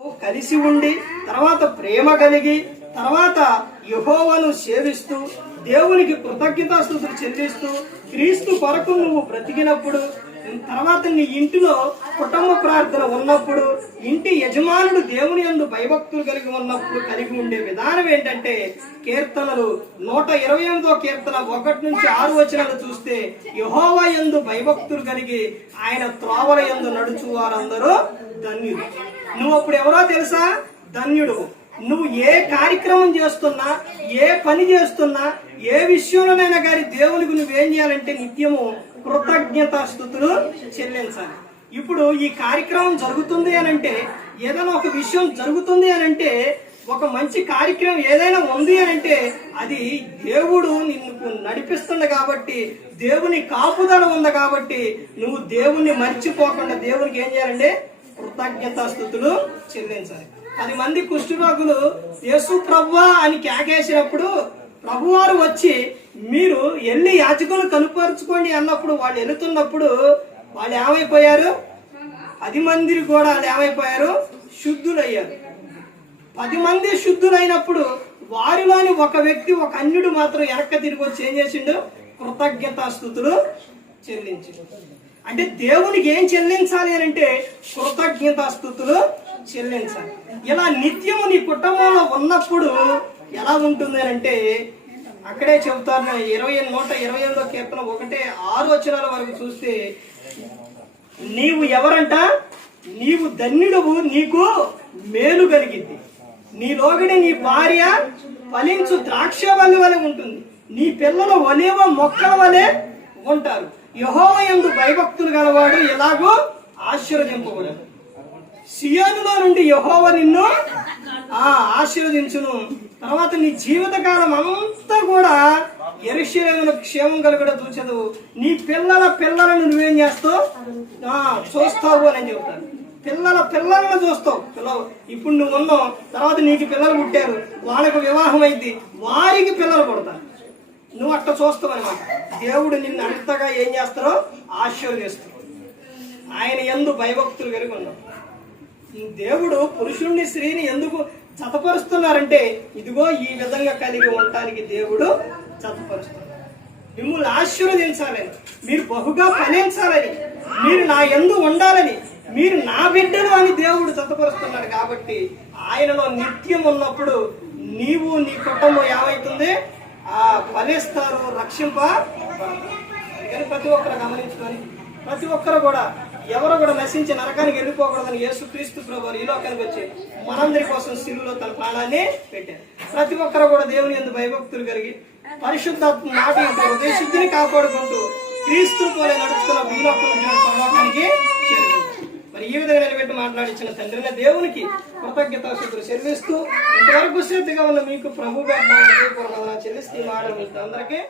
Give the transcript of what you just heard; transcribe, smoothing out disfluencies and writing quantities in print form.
కలిసి ఉండి తర్వాత ప్రేమ కలిగి తర్వాత యెహోవాను సేవిస్తూ దేవునికి కృతజ్ఞతాస్తుతులు చెల్లిస్తూ క్రీస్తు కొరకు నువ్వు బ్రతికినప్పుడు తర్వాత నీ ఇంటిలో కుటుంబ ప్రార్థన ఉన్నప్పుడు ఇంటి యజమానుడు దేవుని యందు భయభక్తులు కలిగి ఉన్నప్పుడు కలిగి ఉండే విధానం ఏంటంటే కీర్తనలు 128వ కీర్తన 1 నుంచి 6 వచనాలు చూస్తే యెహోవా యందు భయభక్తులు కలిగి ఆయన త్రోవల యందు నడుచు వారందరూ ధన్యులు. నువ్వు అప్పుడు ఎవరో తెలుసా? ధన్యుడు. నువ్వు ఏ కార్యక్రమం చేస్తున్నా, ఏ పని చేస్తున్నా, ఏ విషయంలోనైనా కానీ దేవునికి నువ్వేం చేయాలంటే నిత్యము కృతజ్ఞతాస్తుతులు చెల్లించాలి. ఇప్పుడు ఈ కార్యక్రమం జరుగుతుంది అనంటే, ఏదైనా ఒక విషయం జరుగుతుంది అనంటే, ఒక మంచి కార్యక్రమం ఏదైనా ఉంది అనంటే అది దేవుడు నిన్ను నడిపిస్తుంది కాబట్టి, దేవుని కాపుదల ఉంది కాబట్టి నువ్వు దేవుణ్ణి మర్చిపోకుండా దేవునికి ఏం చేయాలంటే కృతజ్ఞతాస్తుతులు చెల్లించాలి. 10 మంది కుష్ఠరోగులు యేసు ప్రభువా అని కేకేసినప్పుడు ప్రభువారు వచ్చి మీరు వెళ్ళి యాజకులు కనుపరుచుకోండి అన్నప్పుడు వాళ్ళు వెళుతున్నప్పుడు వాళ్ళు ఏమైపోయారు? 10 మంది కూడా వాళ్ళు ఏమైపోయారు? శుద్ధులయ్యారు. 10 మంది శుద్ధులైనప్పుడు వారిలోని ఒక వ్యక్తి, ఒక అన్యుడు మాత్రం వెనక్కి తిరిగి వచ్చి ఏం చేసిండు? కృతజ్ఞతాస్తుతులు చెల్లించిండు. అంటే దేవునికి ఏం చెల్లించాలి అని అంటే కృతజ్ఞతాస్తుతులు చెల్లించాలి. ఇలా నిత్యము నీ కుటుంబంలో ఉన్నప్పుడు ఎలా ఉంటుంది అంటే అక్కడే చెబుతారు. 128వ కీర్తన 1-6 వచనాల వరకు చూస్తే నీవు ఎవరంట? నీవు ధన్యుడవు, నీకు మేలు కలిగింది. నీలోగడి నీ భార్య ఫలించు ద్రాక్షవల్లి వలె ఉంటుంది, నీ పిల్లలు ఒలీవ మొక్కల వలె ఉంటారు. యెహోవా యందు భయభక్తులు గలవాడు ఎలాగో ఆశీర్వదింపబడదు. సియోనులో నుండి యెహోవా నిన్ను ఆశీర్వదించును. తర్వాత నీ జీవితకాలం అంతా కూడా యెరూషలేములో క్షేమం కలుగుట చూచదు. నీ పిల్లల పిల్లలను నువ్వేం చేస్తావు? చూస్తావు అని చెబుతాను. పిల్లలను చూస్తావు. ఇప్పుడు నువ్వు ఉన్నావు, తర్వాత నీకు పిల్లలు పుట్టారు, వాళ్ళకు వివాహం అయింది, వారికి పిల్లలు పుడతారు. నువ్వు అట్లా చూస్తావు అనమాట. దేవుడు నిన్ను అంతగా ఏం చేస్తారో ఆశీర్వదిస్తాడు. ఆయన యందు భయభక్తులు కలిగి ఉన్నావు. దేవుడు పురుషుణ్ణి స్త్రీని ఎందుకు జతపరుస్తున్నారంటే ఇదిగో ఈ విధంగా కలిగి ఉండటానికి దేవుడు జతపరుస్తున్నారు. మిమ్మల్ని ఆశీర్వదించాలని, మీరు బహుగా ఫలించాలని, మీరు నా యందు ఉండాలని, మీరు నా బిడ్డలు అని దేవుడు జతపరుస్తున్నాడు. కాబట్టి ఆయనలో నిత్యం ఉన్నప్పుడు నీవు నీ కుటుంబం ఏమవుతుంది? ఫలిస్తారు, అందుకని ప్రతి ఒక్కరు గమనించుకొని ప్రతి ఒక్కరు కూడా ఎవరు కూడా నశించి నరకానికి వెళ్ళిపోకూడదని యేసుక్రీస్తు ప్రభువు ఈ లోకానికి వచ్చి మనందరి కోసం సిలువలో తన ప్రాణాన్ని పెట్టారు. ప్రతి ఒక్కరు కూడా దేవుని యందు భయభక్తులు కలిగి పరిశుద్ధాత్మ మాట హృదయ శుద్ధిని కాపాడుకుంటూ క్రీస్తు పోలే నడుచుకున్న ఈ లోకానికి చేరుకుంటారు. మరి ఈ విధంగా నిలబెట్టి మాట్లాడించిన తండ్రిని దేవునికి కృతజ్ఞతాస్తుతులు చెల్లిస్తూ ఇంతవరకు శ్రద్ధగా ఉన్న మీకు ప్రభు చెల్లిస్తూ మాట్లాడుతూ అందరికీ